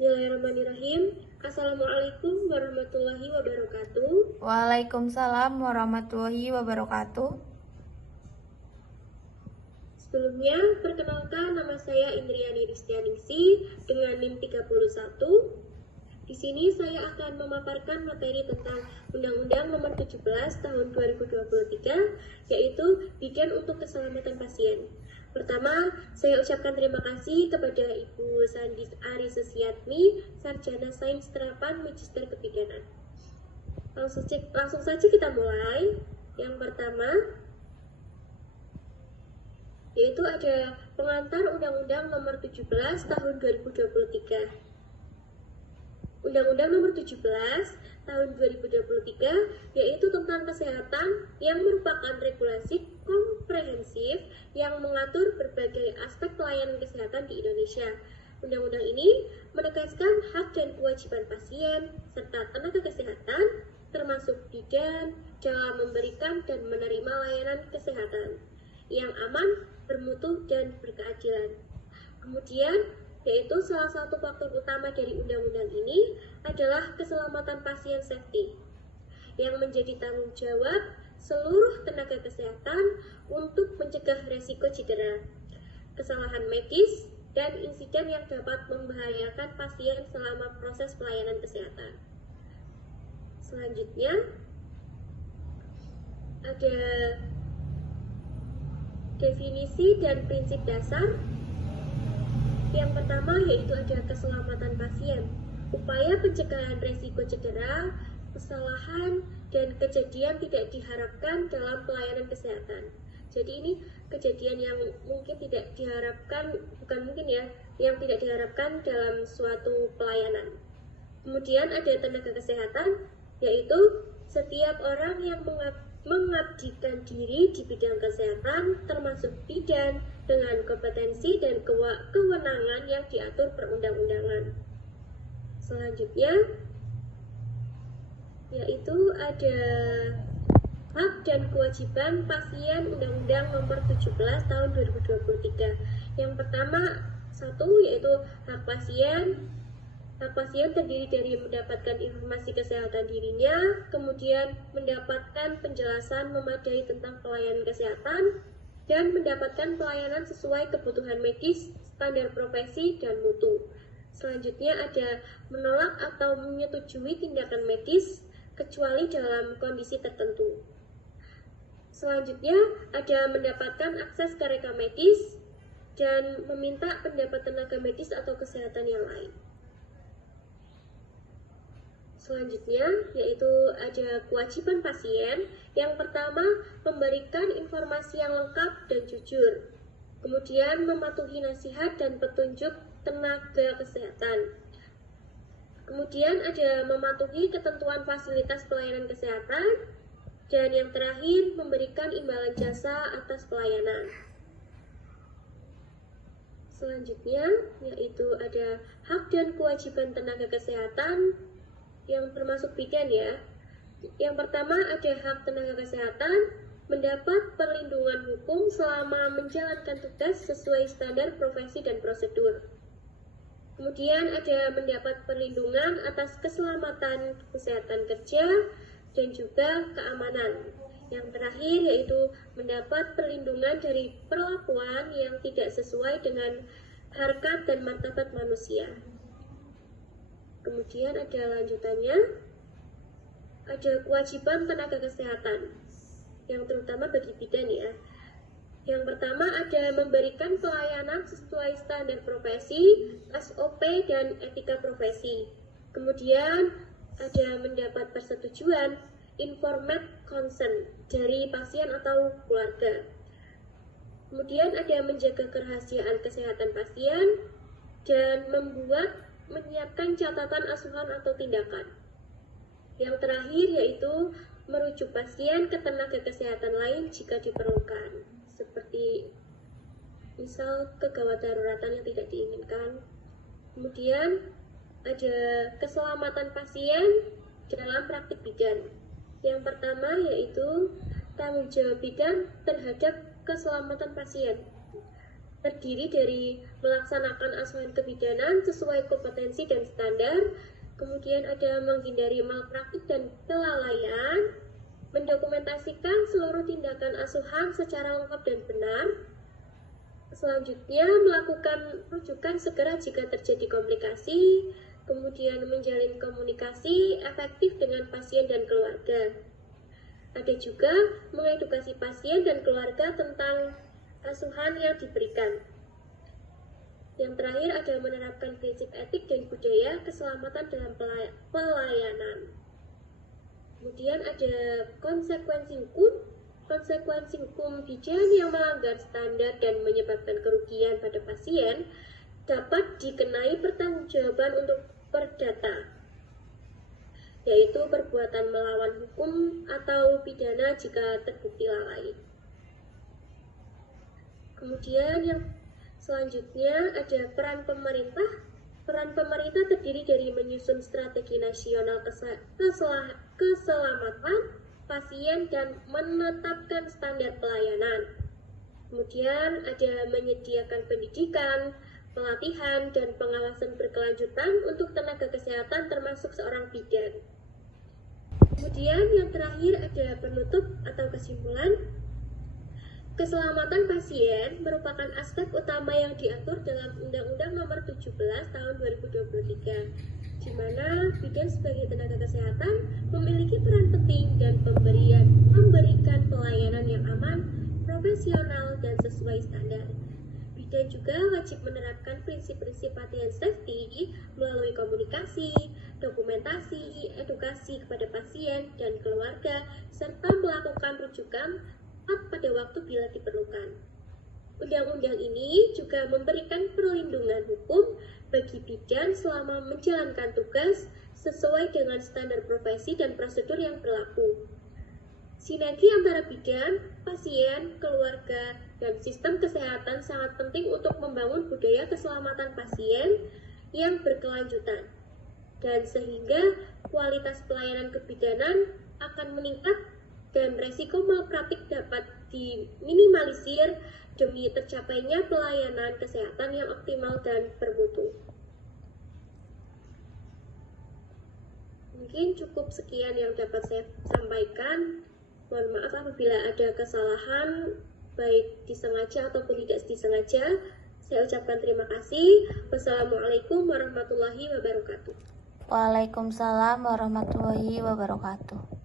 Bismillahirrahmanirrahim. Assalamualaikum warahmatullahi wabarakatuh. Waalaikumsalam warahmatullahi wabarakatuh. Sebelumnya, perkenalkan nama saya Indriani Ristianingsi dengan NIM 31. Di sini saya akan memaparkan materi tentang Undang-Undang Nomor 17 Tahun 2023, yaitu Bidan untuk Keselamatan Pasien. Pertama, saya ucapkan terima kasih kepada Ibu Sandi Ari Susiatmi, Sarjana Sains Terapan Magister Kebidanan. Langsung saja kita mulai. Yang pertama, yaitu ada pengantar Undang-Undang Nomor 17 Tahun 2023. Undang-Undang Nomor 17 Tahun 2023 yaitu tentang kesehatan yang merupakan regulasi komprehensif yang mengatur berbagai aspek pelayanan kesehatan di Indonesia. Undang-undang ini menegaskan hak dan kewajiban pasien serta tenaga kesehatan termasuk bidan dalam memberikan dan menerima layanan kesehatan yang aman, bermutu, dan berkeadilan. Kemudian, yaitu salah satu faktor utama dari undang-undang ini adalah keselamatan pasien safety yang menjadi tanggung jawab seluruh tenaga kesehatan untuk mencegah resiko cedera, kesalahan medis, dan insiden yang dapat membahayakan pasien selama proses pelayanan kesehatan. Selanjutnya, ada definisi dan prinsip dasar. Yang pertama yaitu ada keselamatan pasien, upaya pencegahan resiko cedera, kesalahan, dan kejadian tidak diharapkan dalam pelayanan kesehatan. Jadi ini kejadian yang mungkin tidak diharapkan, bukan mungkin ya, yang tidak diharapkan dalam suatu pelayanan. Kemudian ada tenaga kesehatan, yaitu setiap orang yang mengabdikan diri di bidang kesehatan termasuk bidan dengan kompetensi dan kewenangan yang diatur perundang-undangan. Selanjutnya yaitu ada hak dan kewajiban pasien Undang-Undang Nomor 17 Tahun 2023. Yang pertama, satu yaitu hak pasien. Hak pasien terdiri dari mendapatkan informasi kesehatan dirinya, kemudian mendapatkan penjelasan memadai tentang pelayanan kesehatan, dan mendapatkan pelayanan sesuai kebutuhan medis, standar profesi, dan mutu. Selanjutnya ada menolak atau menyetujui tindakan medis, kecuali dalam kondisi tertentu. Selanjutnya ada mendapatkan akses ke rekam medis, dan meminta pendapat tenaga medis atau kesehatan yang lain. Selanjutnya, yaitu ada kewajiban pasien. Yang pertama, memberikan informasi yang lengkap dan jujur. Kemudian, mematuhi nasihat dan petunjuk tenaga kesehatan. Kemudian, ada mematuhi ketentuan fasilitas pelayanan kesehatan. Dan yang terakhir, memberikan imbalan jasa atas pelayanan. Selanjutnya, yaitu ada hak dan kewajiban tenaga kesehatan yang termasuk bidan ya. Yang pertama ada hak tenaga kesehatan mendapat perlindungan hukum selama menjalankan tugas sesuai standar profesi dan prosedur. Kemudian ada mendapat perlindungan atas keselamatan kesehatan kerja dan juga keamanan. Yang terakhir yaitu mendapat perlindungan dari perlakuan yang tidak sesuai dengan harkat dan martabat manusia. Kemudian ada lanjutannya, ada kewajiban tenaga kesehatan yang terutama bagi bidan ya. Yang pertama ada memberikan pelayanan sesuai standar profesi, SOP, dan etika profesi. Kemudian ada mendapat persetujuan, informed consent dari pasien atau keluarga. Kemudian ada menjaga kerahasiaan kesehatan pasien dan menyiapkan catatan asuhan atau tindakan. Yang terakhir yaitu merujuk pasien ke tenaga kesehatan lain jika diperlukan, seperti misal kegawat daruratan yang tidak diinginkan. Kemudian ada keselamatan pasien dalam praktik bidan. Yang pertama yaitu tanggung jawab bidan terhadap keselamatan pasien. terdiri dari melaksanakan asuhan kebidanan sesuai kompetensi dan standar, kemudian ada menghindari malpraktik dan kelalaian, mendokumentasikan seluruh tindakan asuhan secara lengkap dan benar. Selanjutnya, melakukan rujukan segera jika terjadi komplikasi, kemudian menjalin komunikasi efektif dengan pasien dan keluarga. Ada juga mengedukasi pasien dan keluarga tentang asuhan yang diberikan. Yang terakhir ada menerapkan prinsip etik dan budaya keselamatan dalam pelayanan. Kemudian ada konsekuensi hukum. Konsekuensi hukum bidan yang melanggar standar dan menyebabkan kerugian pada pasien dapat dikenai pertanggungjawaban untuk perdata, yaitu perbuatan melawan hukum atau pidana jika terbukti lalai. Kemudian yang selanjutnya ada peran pemerintah. Peran pemerintah terdiri dari menyusun strategi nasional keselamatan pasien dan menetapkan standar pelayanan. Kemudian ada menyediakan pendidikan, pelatihan, dan pengawasan berkelanjutan untuk tenaga kesehatan termasuk seorang bidan. Kemudian yang terakhir ada penutup atau kesimpulan. Keselamatan pasien merupakan aspek utama yang diatur dalam Undang-Undang Nomor 17 Tahun 2023, di mana bidan sebagai tenaga kesehatan memiliki peran penting dan memberikan pelayanan yang aman, profesional, dan sesuai standar. Bidan juga wajib menerapkan prinsip-prinsip patient safety melalui komunikasi, dokumentasi, edukasi kepada pasien dan keluarga, serta melakukan rujukan pada waktu bila diperlukan. Undang-undang ini juga memberikan perlindungan hukum bagi bidan selama menjalankan tugas sesuai dengan standar profesi dan prosedur yang berlaku. Sinergi antara bidan, pasien, keluarga, dan sistem kesehatan sangat penting untuk membangun budaya keselamatan pasien yang berkelanjutan, dan sehingga kualitas pelayanan kebidanan akan meningkat dan resiko malpraktik dapat diminimalisir demi tercapainya pelayanan kesehatan yang optimal dan bermutu. Mungkin cukup sekian yang dapat saya sampaikan. Mohon maaf apabila ada kesalahan, baik disengaja ataupun tidak disengaja. Saya ucapkan terima kasih. Wassalamualaikum warahmatullahi wabarakatuh. Waalaikumsalam warahmatullahi wabarakatuh.